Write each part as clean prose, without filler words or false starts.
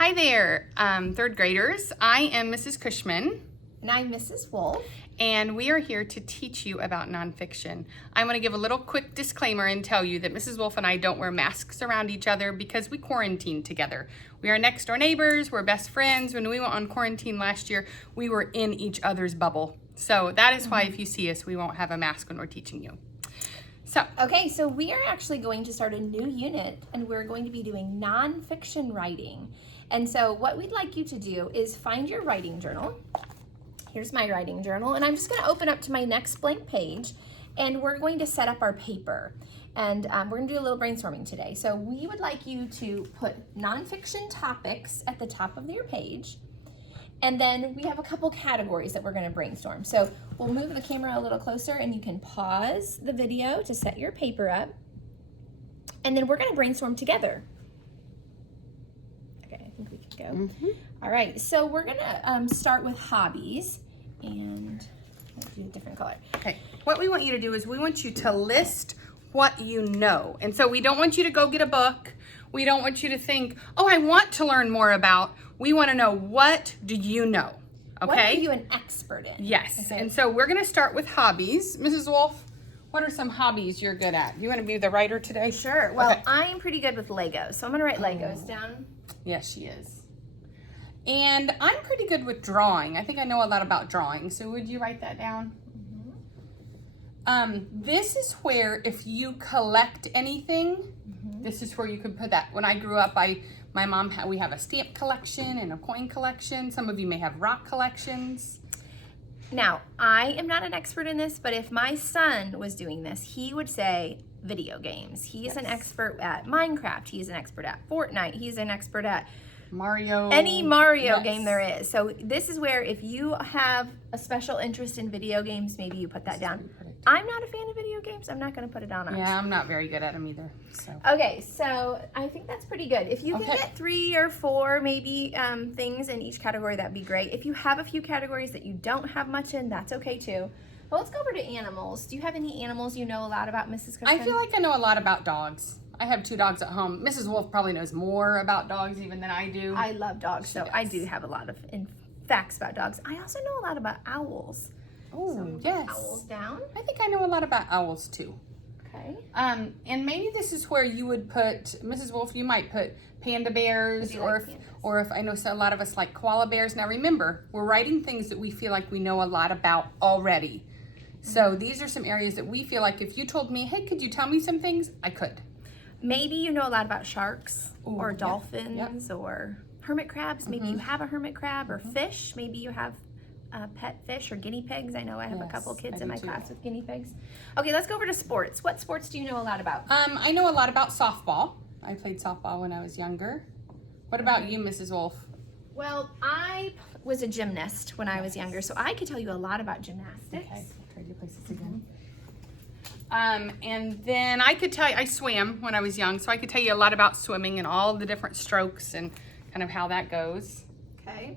Hi there, third graders. I am Mrs. Cushman. And I'm Mrs. Wolf. And we are here to teach you about nonfiction. I'm going to give a little quick disclaimer and tell you that Mrs. Wolf and I don't wear masks around each other because we quarantine together. We are next door neighbors, we're best friends. When we went on quarantine last year, we were in each other's bubble. So that is why if you see us, we won't have a mask when we're teaching you. So we are actually going to start a new unit, and we're going to be doing nonfiction writing. And so what we'd like you to do is find your writing journal. Here's my writing journal, and I'm just going to open up to my next blank page, and we're going to set up our paper. And we're going to do a little brainstorming today. So we would like you to put nonfiction topics at the top of your page. And then we have a couple categories that we're going to brainstorm. So we'll move the camera a little closer, and you can pause the video to set your paper up. And then we're going to brainstorm together. Okay, I think we can go. All right, so we're going to start with hobbies. And I'll do a different color. Okay, what we want you to do is we want you to list what you know. And so we don't want you to go get a book. We don't want you to think, oh, I want to learn more about. We want to know, what do you know? Okay. What are you an expert in? Yes. Okay. And so we're going to start with hobbies. Mrs. Wolf, what are some hobbies you're good at? You want to be the writer today? Sure. Well, Okay. I'm pretty good with Legos, so I'm going to write Legos down. Yes, she is. And I'm pretty good with drawing. I think I know a lot about drawing. So would you write that down? This is where if you collect anything, this is where you could put that. When I grew up, my mom we have a stamp collection and a coin collection. Some of you may have rock collections. Now, I am not an expert in this, but if my son was doing this, he would say video games. He's an expert at Minecraft. He's an expert at Fortnite. He's an expert at any Mario game there is. So this is where if you have a special interest in video games, maybe you put that down. I'm not a fan of video games. I'm not going to put it on ours. Yeah, I'm not very good at them either. So. Okay, so I think that's pretty good. If you can get 3 or 4 maybe things in each category, that'd be great. If you have a few categories that you don't have much in, that's okay too. Well, let's go over to animals. Do you have any animals you know a lot about, Mrs. Cushman? I feel like I know a lot about dogs. I have 2 dogs at home. Mrs. Wolf probably knows more about dogs even than I do. I love dogs, so I do have a lot of facts about dogs. I also know a lot about owls. Oh, so yes. Owls down. I think I know a lot about owls too. Okay. And maybe this is where you would put, Mrs. Wolf, you might put panda bears, or if I know a lot of us like koala bears. Now remember, we're writing things that we feel like we know a lot about already. So these are some areas that we feel like if you told me, hey, could you tell me some things? I could. Maybe you know a lot about sharks or dolphins or hermit crabs. Maybe you have a hermit crab or fish. Maybe you have pet fish or guinea pigs. I know I have a couple kids in my class with guinea pigs. Okay, let's go over to sports. What sports do you know a lot about? I know a lot about softball. I played softball when I was younger. What about you, Mrs. Wolf? Well, I was a gymnast when I was younger, so I could tell you a lot about gymnastics. Okay, I'll trade you places again. And then I could tell you, I swam when I was young, so I could tell you a lot about swimming and all the different strokes and kind of how that goes. Okay.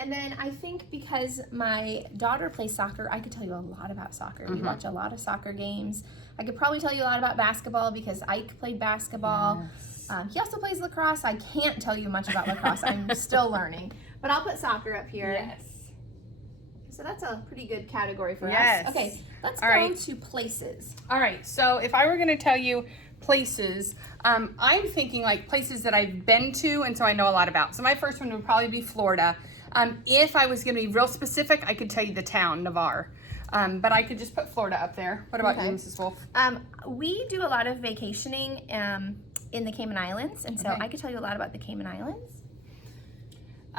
And then I think because my daughter plays soccer, I could tell you a lot about soccer. We watch a lot of soccer games. I could probably tell you a lot about basketball because Ike played basketball. Yes. He also plays lacrosse. I can't tell you much about lacrosse. I'm still learning. But I'll put soccer up here. Yes. So that's a pretty good category for us. Okay, let's go to places. All right, so if I were going to tell you places, I'm thinking like places that I've been to and so I know a lot about. So my first one would probably be Florida. If I was going to be real specific, I could tell you the town, Navarre. But I could just put Florida up there. What about you, Mrs. Wolf? We do a lot of vacationing in the Cayman Islands, and so I could tell you a lot about the Cayman Islands.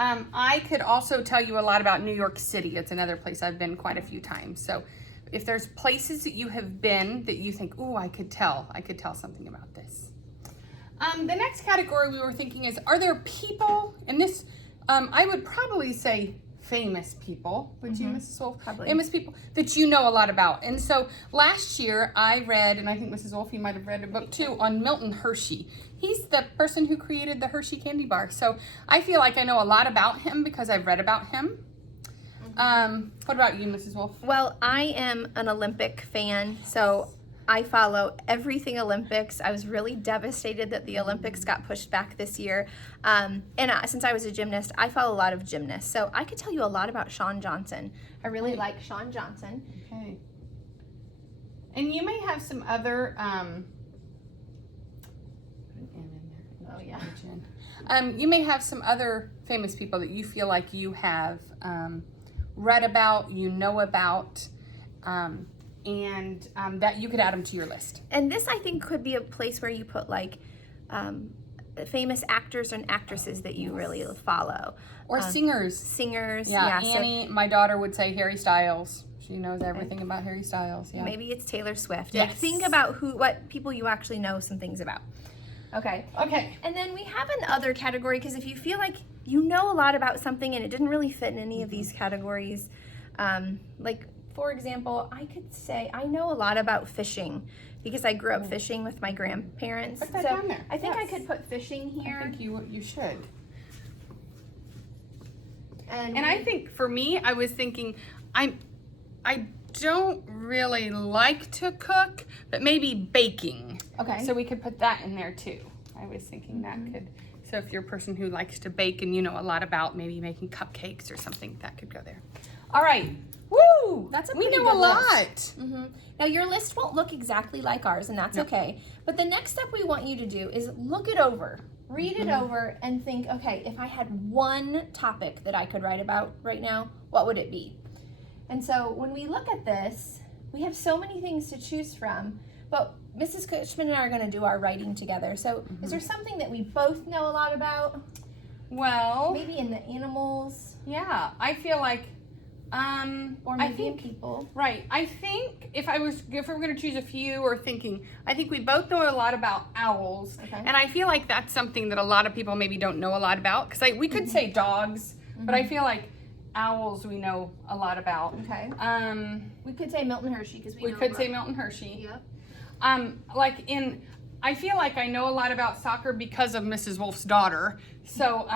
I could also tell you a lot about New York City. It's another place I've been quite a few times. So if there's places that you have been that you think, oh, I could tell something about this. The next category we were thinking is, are there people, and this, I would probably say famous people. Would you, Mrs. Wolf? Probably. Famous people that you know a lot about. And so last year I read, and I think Mrs. Wolf, you might have read a book too, on Milton Hershey. He's the person who created the Hershey candy bar. So I feel like I know a lot about him because I've read about him. What about you, Mrs. Wolf? Well, I am an Olympic fan, so I follow everything Olympics. I was really devastated that the Olympics got pushed back this year. Since I was a gymnast, I follow a lot of gymnasts. So I could tell you a lot about Shawn Johnson. I really like Shawn Johnson. Okay. And you may have some other, you may have some other famous people that you feel like you have read about, you know about, and that you could add them to your list. And this, I think, could be a place where you put like famous actors and actresses that you really follow. Or singers. Singers, yeah. Annie, my daughter would say Harry Styles. She knows everything about Harry Styles. Yeah. Maybe it's Taylor Swift. Yes. Like, think about what people you actually know some things about. Okay. Okay. And then we have an other category, because if you feel like you know a lot about something and it didn't really fit in any of these categories, like, for example, I could say I know a lot about fishing because I grew up fishing with my grandparents. Put that down there. I think I Yes. could put fishing here. I think you should. And I think for me, I was thinking, I don't really like to cook, but maybe baking. Okay. So we could put that in there too. I was thinking that could, so if you're a person who likes to bake and you know a lot about maybe making cupcakes or something, that could go there. All right. Woo! That's a we pretty know a good lot. list. Now your list won't look exactly like ours, and that's okay. But the next step we want you to do is look it over. Read it over and think, okay, if I had one topic that I could write about right now, what would it be? And so when we look at this, we have so many things to choose from, but Mrs. Cushman and I are going to do our writing together. So is there something that we both know a lot about? Well, Maybe in the animals, yeah, I feel like, or I maybe in think, people. right. I think if we were going to choose a few or thinking, I think we both know a lot about owls. Okay. And I feel like that's something that a lot of people maybe don't know a lot about. Because we could say dogs, but I feel like owls we know a lot about. Okay. We could say Milton Hershey because We could say Milton Hershey. Yep. I feel like I know a lot about soccer because of Mrs. Wolf's daughter. So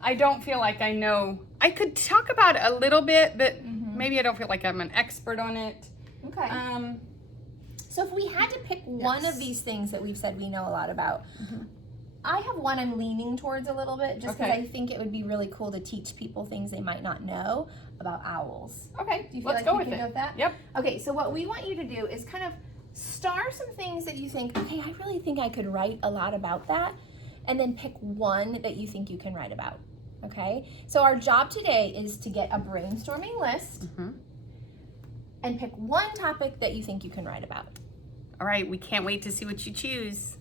I don't feel like I know. I could talk about it a little bit, but maybe I don't feel like I'm an expert on it. Okay. So if we had to pick one of these things that we've said we know a lot about, I have one I'm leaning towards a little bit just because Okay. I think it would be really cool to teach people things they might not know about owls. Okay, Do you feel let's like go we with can it. go with that? Yep. Okay, so what we want you to do is kind of star some things that you think, okay, I really think I could write a lot about that, and then pick one that you think you can write about. Okay? So our job today is to get a brainstorming list and pick one topic that you think you can write about. All right, we can't wait to see what you choose.